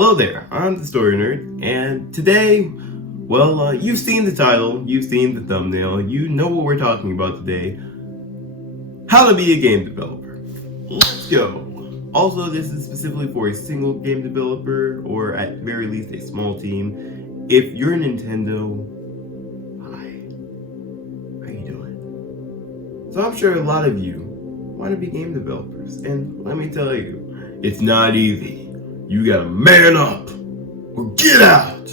Hello there, I'm the Story Nerd, and today, well, you've seen the title, you've seen the thumbnail, you know what we're talking about today. How to be a game developer. Let's go. Also, this is specifically for a single game developer, or at very least a small team. If you're Nintendo, hi, how you doing? So I'm sure a lot of you want to be game developers, and let me tell you, it's not easy. You gotta man up or get out.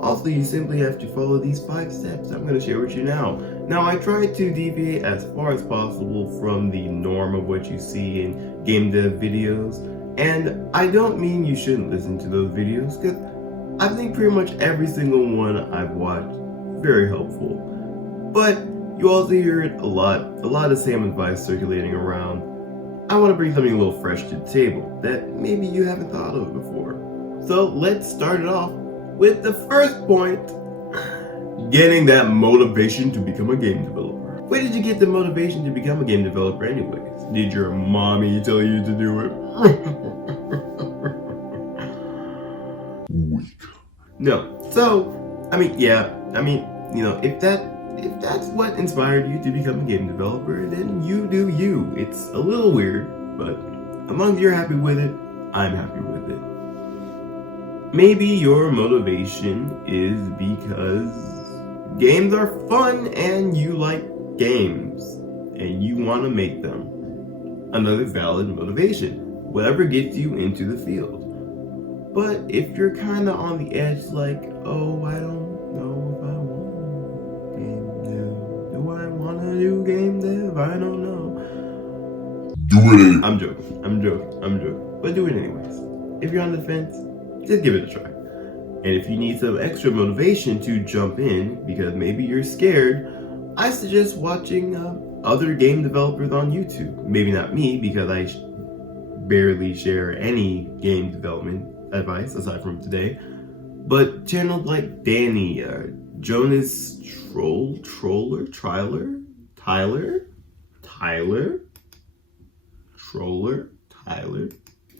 Also, you simply have to follow these 5 steps I'm going to share with you now. Now, I try to deviate as far as possible from the norm of what you see in game dev videos, and I don't mean you shouldn't listen to those videos, because I think pretty much every single one I've watched very helpful. But you also hear it a lot of same advice circulating around. I want to bring something a little fresh to the table that maybe you haven't thought of before. So let's start it off with the first point: getting that motivation to become a game developer. Where did you get the motivation to become a game developer anyways? Did your mommy tell you to do it? Weak. No. So, if that's what inspired you to become a game developer, then you do you. It's a little weird, but as long as you're happy with it, I'm happy with it. Maybe your motivation is because games are fun and you like games and you want to make them. Another valid motivation, whatever gets you into the field. But if you're kind of on the edge, like, oh, I don't know if I want game dev. Do I want to do game dev? I don't know. Do it. I'm joking. But do it anyways. If you're on the fence, just give it a try. And if you need some extra motivation to jump in, because maybe you're scared, I suggest watching other game developers on YouTube. Maybe not me, because I barely share any game development advice aside from today. But channels like Danny, Jonas Tyler,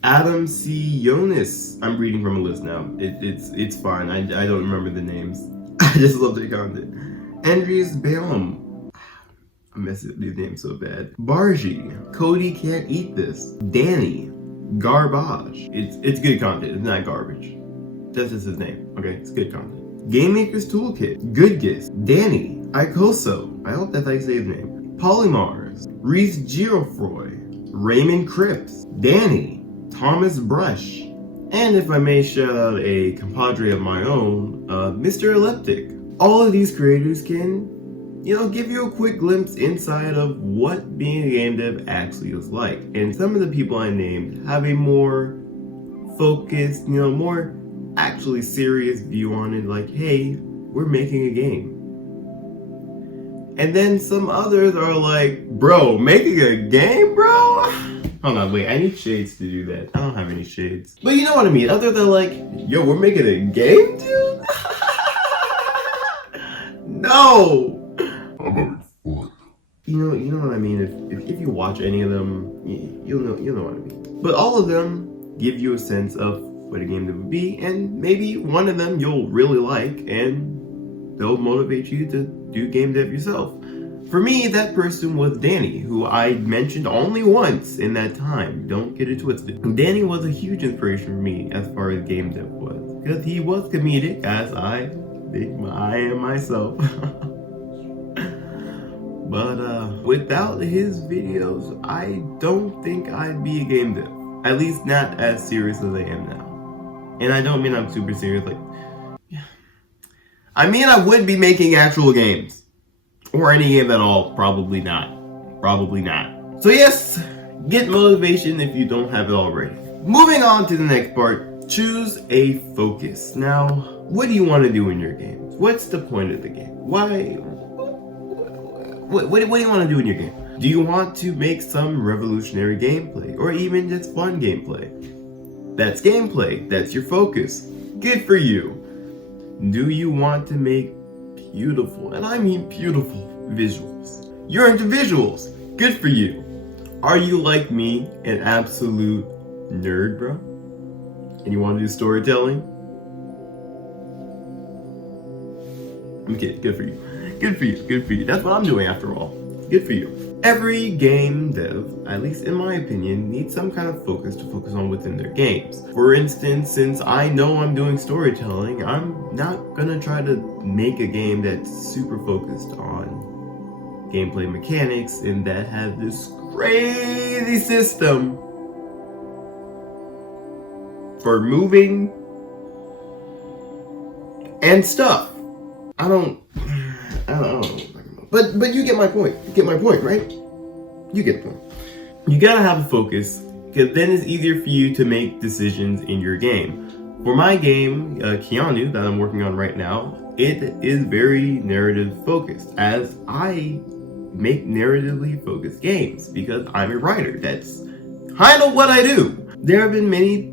Adam C. Jonas. I'm reading from a list now. It's fine. I don't remember the names. I just love their content. Andreas Baum. I messed up these names so bad. Bargy. Cody Can't Eat This. Danny. Garbage. It's good content. It's not garbage. That's just his name. Okay, it's good content. GameMaker's Toolkit. Good Gist. Danny. Ikoso. I hope that's how you say his name. Polymars. Reese Girofroy. Raymond Cripps. Danny. Thomas Brush. And if I may shout out a compadre of my own, Mr. Elliptic. All of these creators can, give you a quick glimpse inside of what being a game dev actually is like. And some of the people I named have a more focused, more actually serious view on it, like, hey, we're making a game. And then some others are like, bro, making a game, bro? Hold on, wait, I need shades to do that. I don't have any shades. But you know what I mean? Others are like, yo, we're making a game, dude? No! I'm having fun. You know what I mean? If you watch any of them, you'll know what I mean. But all of them give you a sense of what a game dev would be, and maybe one of them you'll really like, and they'll motivate you to do game dev yourself. For me, that person was Danny, who I mentioned only once in that time. Don't get it twisted. Danny was a huge inspiration for me as far as game dev was, because he was comedic, as I think I am myself. But without his videos, I don't think I'd be a game dev. At least not as serious as I am now. And I don't mean I'm super serious, like, yeah. I mean I would be making actual games. Or any game at all, probably not. So yes, get motivation if you don't have it already. Moving on to the next part, choose a focus. Now, what do you want to do in your games? What's the point of the game? Why? What do you want to do in your game? Do you want to make some revolutionary gameplay, or even just fun gameplay? That's gameplay, that's your focus. Good for you. Do you want to make beautiful, and I mean beautiful, visuals? You're into visuals. Good for you. Are you like me, an absolute nerd, bro? and you want to do storytelling, I'm kidding. Good for you. Good for you. Good for you. That's what I'm doing after all. Good for you. Every game dev, at least in my opinion, needs some kind of focus to focus on within their games. For instance, since I know I'm doing storytelling, I'm not gonna try to make a game that's super focused on gameplay mechanics and that has this crazy system for moving and stuff. I don't know. But you get my point. You get my point, right? You get the point. You gotta have a focus, because then it's easier for you to make decisions in your game. For my game, Keanu, that I'm working on right now, it is very narrative focused, as I make narratively focused games, because I'm a writer. That's kind of what I do. There have been many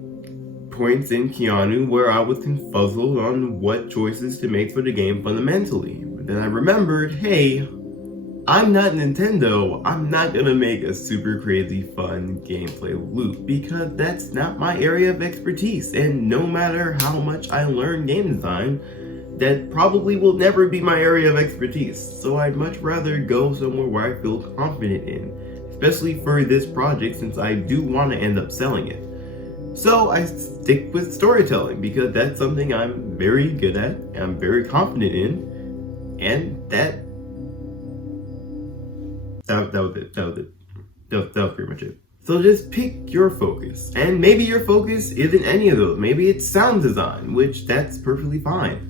points in Keanu where I was confuzzled on what choices to make for the game fundamentally. But then I remembered, hey, I'm not Nintendo. I'm not gonna make a super crazy fun gameplay loop because that's not my area of expertise. And no matter how much I learn game design, that probably will never be my area of expertise. So I'd much rather go somewhere where I feel confident in, especially for this project since I do want to end up selling it. So I stick with storytelling because that's something I'm very good at, I'm very confident in, and that was it. That was pretty much it. So just pick your focus. And maybe your focus isn't any of those. Maybe it's sound design, which that's perfectly fine.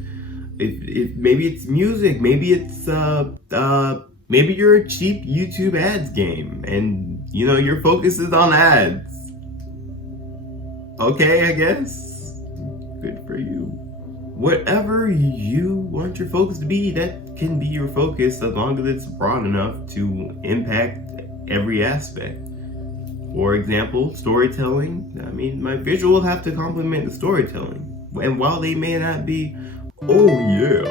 Maybe it's music, maybe it's maybe you're a cheap YouTube ads game and you know your focus is on ads. Okay, I guess. Good for you. Whatever you want your focus to be, that can be your focus as long as it's broad enough to impact every aspect. For example, storytelling. I mean, my visuals have to complement the storytelling. And while they may not be, oh yeah,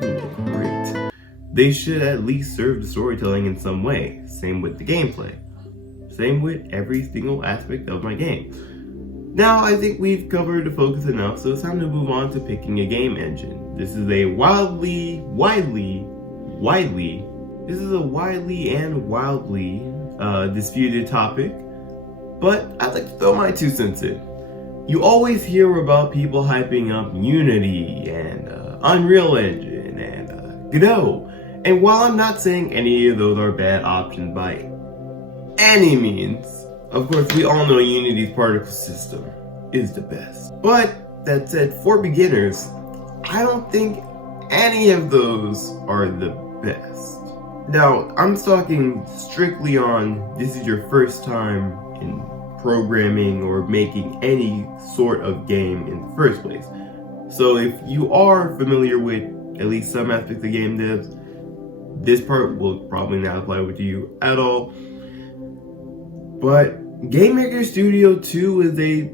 you look great, they should at least serve the storytelling in some way. Same with the gameplay. Same with every single aspect of my game. Now, I think we've covered the focus enough, so it's time to move on to picking a game engine. This is a widely and wildly disputed topic, but I'd like to throw my 2 cents in. You always hear about people hyping up Unity and Unreal Engine and Godot, and while I'm not saying any of those are bad options by any means, of course, we all know Unity's particle system is the best. But that said, for beginners, I don't think any of those are the best. Now, I'm talking strictly on this is your first time in programming or making any sort of game in the first place. So if you are familiar with at least some aspects of game devs, this part will probably not apply with you at all. But GameMaker Studio 2 is a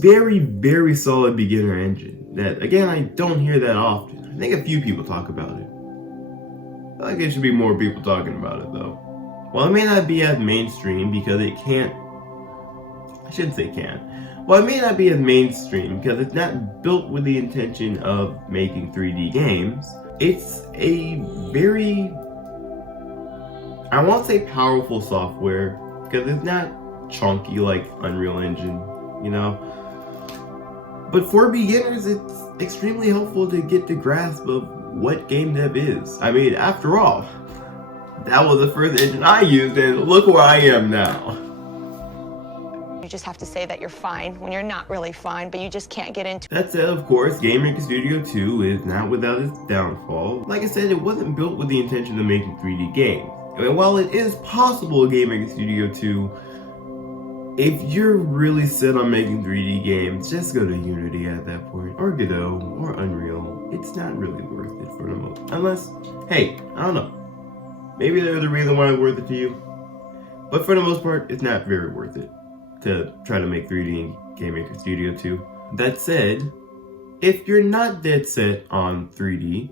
very, very solid beginner engine that, again, I don't hear that often. I think a few people talk about it. I feel like there should be more people talking about it, though. While it may not be as mainstream because it can't, I shouldn't say can't. While it may not be as mainstream because it's not built with the intention of making 3D games, it's a very, I won't say powerful software because it's not chunky like Unreal Engine, you know? But for beginners, it's extremely helpful to get the grasp of what game dev is. I mean, after all, that was the first engine I used, and look where I am now. You just have to say that you're fine when you're not really fine, but you just can't get into it. That said, of course, GameMaker Studio 2 is not without its downfall. Like I said, it wasn't built with the intention of making 3D games. And while it is possible GameMaker Studio 2, if you're really set on making 3D games, just go to Unity at that point, or Godot, or Unreal. It's not really worth it for the most, unless, hey, I don't know. Maybe there's a reason why it's worth it to you. But for the most part, it's not very worth it to try to make 3D in GameMaker Studio 2. That said, if you're not dead set on 3D,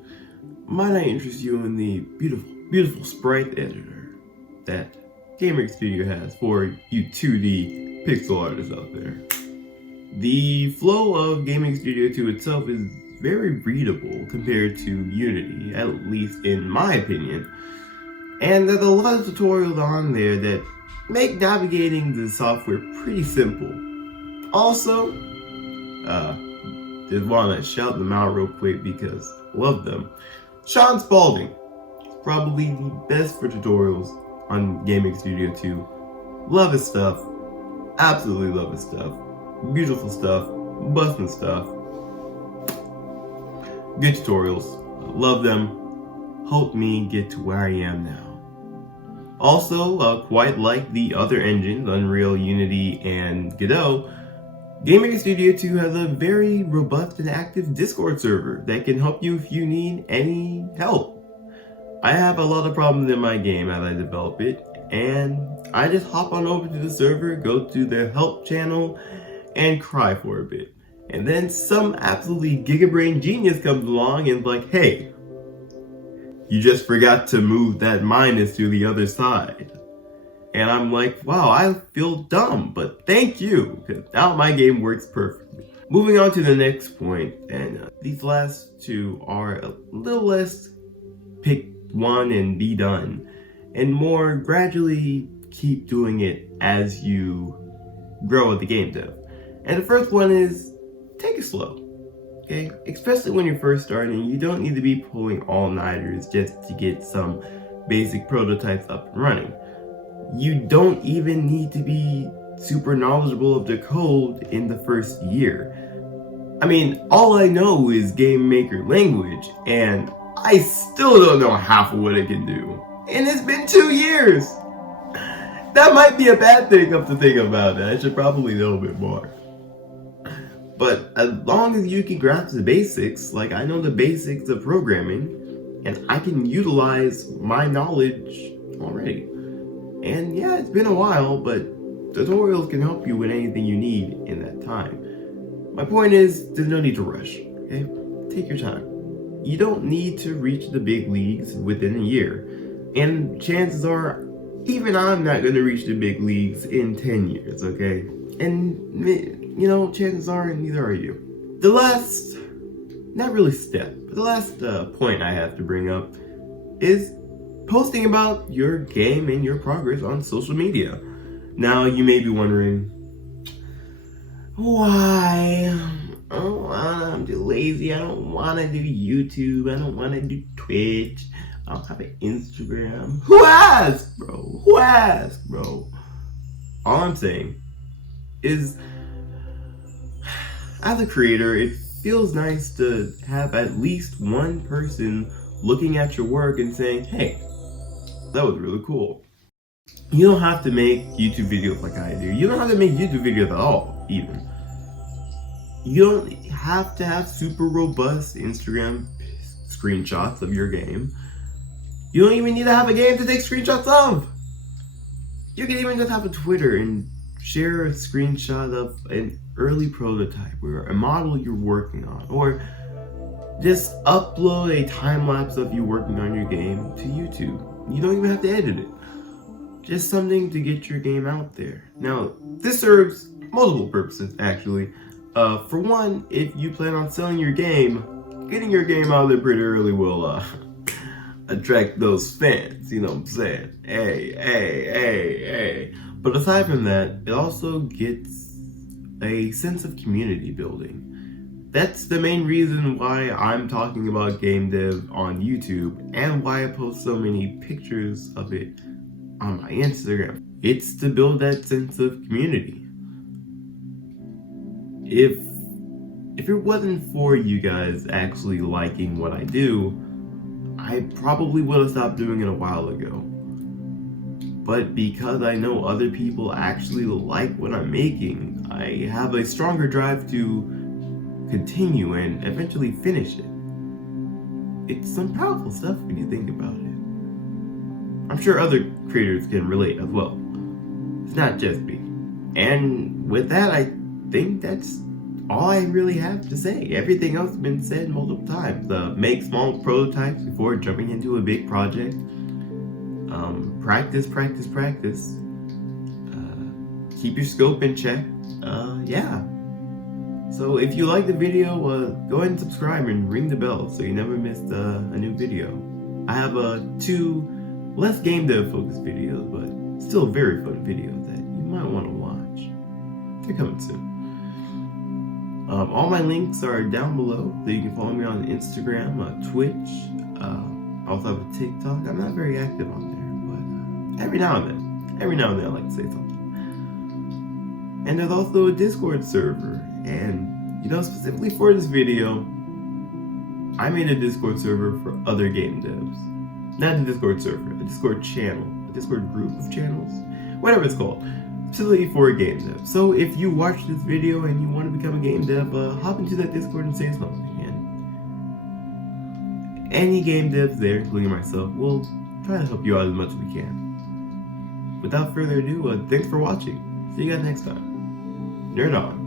might I interest you in the beautiful sprite editor that GameMaker Studio has for you 2D pixel artists out there. The flow of GameMaker Studio 2 itself is very readable compared to Unity, at least in my opinion. And there's a lot of tutorials on there that make navigating the software pretty simple. Also, just want to shout them out real quick because I love them. Sean Spalding, probably the best for tutorials on GameMaker Studio 2. Love his stuff, absolutely love his stuff. Beautiful stuff, busting stuff. Good tutorials, love them. Helped me get to where I am now. Also, quite like the other engines, Unreal, Unity, and Godot, GameMaker Studio 2 has a very robust and active Discord server that can help you if you need any help. I have a lot of problems in my game as I develop it, and I just hop on over to the server, go to their help channel, and cry for a bit. And then some absolutely gigabrain genius comes along and is like, hey, you just forgot to move that minus to the other side. And I'm like, wow, I feel dumb, but thank you, because now my game works perfectly. Moving on to the next point, and these last two are a little less pick one and be done, and more gradually keep doing it as you grow at the game dev. And the first one is, take it slow, okay? Especially when you're first starting, you don't need to be pulling all-nighters just to get some basic prototypes up and running. You don't even need to be super knowledgeable of the code in the first year. I mean, all I know is GameMaker language, and I still don't know half of what it can do. And it's been 2 years! That might be a bad thing up to think about it. I should probably know a bit more. But as long as you can grasp the basics, like I know the basics of programming, and I can utilize my knowledge already. And yeah, it's been a while, but tutorials can help you with anything you need in that time. My point is, there's no need to rush, okay? Take your time. You don't need to reach the big leagues within a year. And chances are, even I'm not going to reach the big leagues in 10 years, okay? And, you know, chances are, neither are you. The last, not really step, but the last point I have to bring up is posting about your game and your progress on social media. Now, you may be wondering, why? I'm too lazy. I don't want to do YouTube. I don't want to do Twitch. I don't have an Instagram. Who asked, bro? Who asked, bro? All I'm saying is, as a creator, it feels nice to have at least one person looking at your work and saying, hey, that was really cool. You don't have to make YouTube videos like I do. You don't have to make YouTube videos at all, even. You don't have to have super robust Instagram screenshots of your game. You don't even need to have a game to take screenshots of. You can even just have a Twitter and share a screenshot of an early prototype or a model you're working on, or just upload a time-lapse of you working on your game to YouTube. You don't even have to edit it. Just something to get your game out there. Now, this serves multiple purposes, actually. For one, if you plan on selling your game, getting your game out there pretty early will attract those fans, you know what I'm saying? Hey. But aside from that, it also gets a sense of community building. That's the main reason why I'm talking about game dev on YouTube and why I post so many pictures of it on my Instagram. It's to build that sense of community. If it wasn't for you guys actually liking what I do, I probably would have stopped doing it a while ago. But because I know other people actually like what I'm making, I have a stronger drive to continue and eventually finish it. It's some powerful stuff when you think about it. I'm sure other creators can relate as well. It's not just me. And with that, I think that's all I really have to say. Everything else has been said multiple times. Make small prototypes before jumping into a big project. Practice. Keep your scope in check. Yeah. So if you like the video, go ahead and subscribe and ring the bell so you never miss a new video. I have 2 less game dev focused videos, but still very fun videos that you might want to watch. They're coming soon. All my links are down below, so you can follow me on Instagram, Twitch. I also have a TikTok. I'm not very active on there, but every now and then I like to say something. And there's also a Discord server, and specifically for this video, I made a Discord server for other game devs. Not a Discord server, a Discord channel, a Discord group of channels, whatever it's called, specifically for game devs. So if you watch this video and you want to become a game dev, hop into that Discord and say something. And any game devs there, including myself, will try to help you out as much as we can. Without further ado, thanks for watching. See you guys next time. Nerd on.